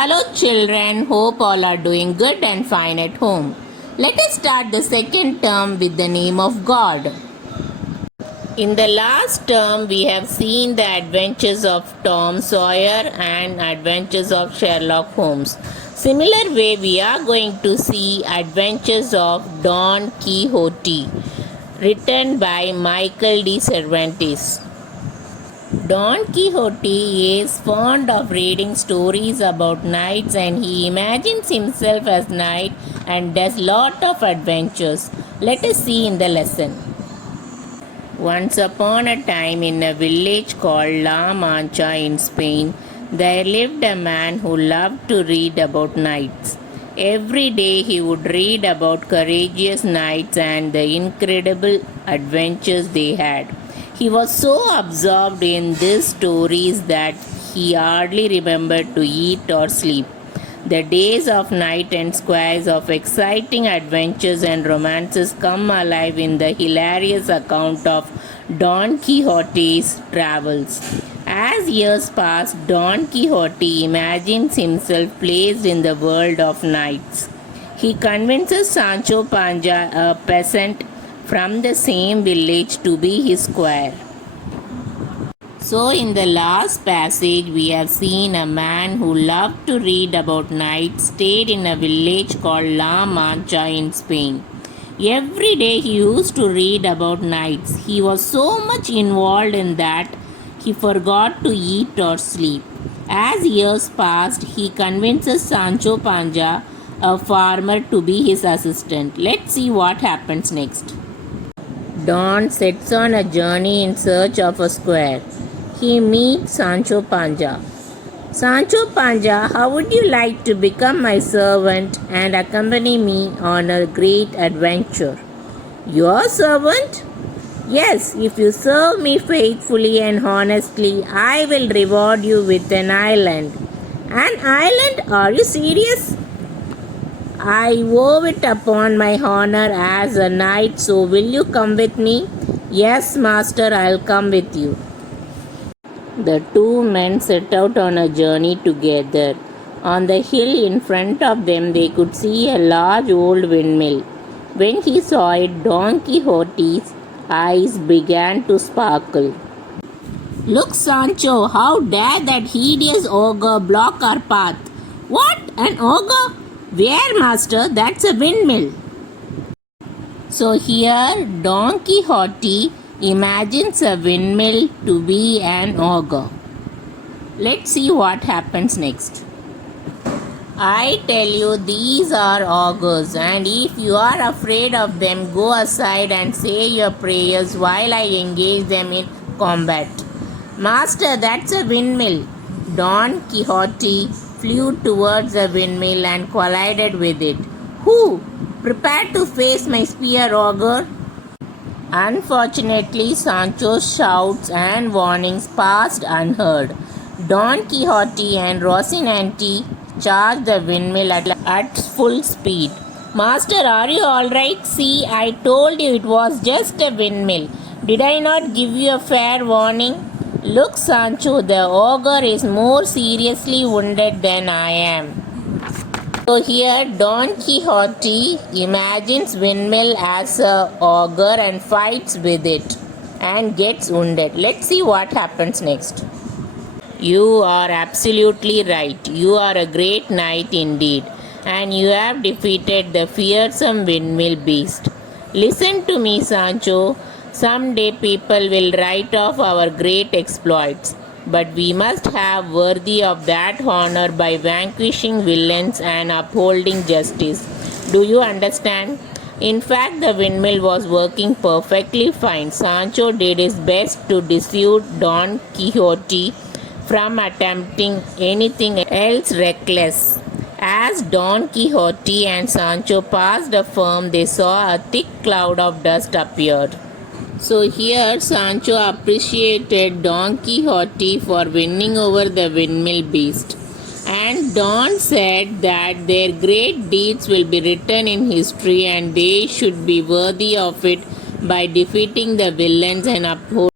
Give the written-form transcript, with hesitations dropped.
Hello children, hope all are doing good and fine at home. Let us start the second term with the name of God. In the last term, we have seen the adventures of Tom Sawyer and adventures of Sherlock Holmes. Similar way, we are going to see adventures of Don Quixote, written by Michael de Cervantes. Don Quixote is fond of reading stories about knights and he imagines himself as knight and does lot of adventures. Let us see in the lesson. Once upon a time in a village called La Mancha in Spain, there lived a man who loved to read about knights. Every day he would read about courageous knights and the incredible adventures they had. He was so absorbed in these stories that he hardly remembered to eat or sleep. The days of night and squares of exciting adventures and romances come alive in the hilarious account of Don Quixote's travels. As years pass, Don Quixote imagines himself placed in the world of knights. He convinces Sancho Panza, a peasant from the same village, to be his squire. So, in the last passage, we have seen a man who loved to read about knights stayed in a village called La Mancha in Spain. Every day he used to read about knights. He was so much involved in that he forgot to eat or sleep. As years passed, he convinces Sancho Panza, a farmer, to be his assistant. Let's see what happens next. Don sets on a journey in search of a squire. He meets Sancho Panza. Sancho Panza, how would you like to become my servant and accompany me on a great adventure? Your servant? Yes, if you serve me faithfully and honestly, I will reward you with an island. An island? Are you serious? I vow it upon my honor as a knight, so will you come with me? Yes, master, I'll come with you. The two men set out on a journey together. On the hill in front of them, they could see a large old windmill. When he saw it, Don Quixote's eyes began to sparkle. Look, Sancho, how dare that hideous ogre block our path? What? An ogre? Where, master? That's a windmill. So here, Don Quixote imagines a windmill to be an ogre. Let's see what happens next. I tell you, these are ogres, and if you are afraid of them, go aside and say your prayers while I engage them in combat. Master, that's a windmill. Don Quixote flew towards the windmill and collided with it. Who? Prepare to face my spear, ogre. Unfortunately, Sancho's shouts and warnings passed unheard. Don Quixote and Rocinante charged the windmill at full speed. Master, are you alright? See, I told you it was just a windmill. Did I not give you a fair warning? Look, Sancho, the ogre is more seriously wounded than I am. So here Don Quixote imagines windmill as a ogre and fights with it and gets wounded. Let's see what happens next. You are absolutely right. You are a great knight indeed, and you have defeated the fearsome windmill beast. Listen to me, Sancho. Someday people will write off our great exploits, but we must have worthy of that honor by vanquishing villains and upholding justice. Do you understand? In fact, the windmill was working perfectly fine. Sancho did his best to dissuade Don Quixote from attempting anything else reckless. As Don Quixote and Sancho passed a farm, they saw a thick cloud of dust appear. So here Sancho appreciated Don Quixote for winning over the windmill beast. And Don said that their great deeds will be written in history and they should be worthy of it by defeating the villains and upholding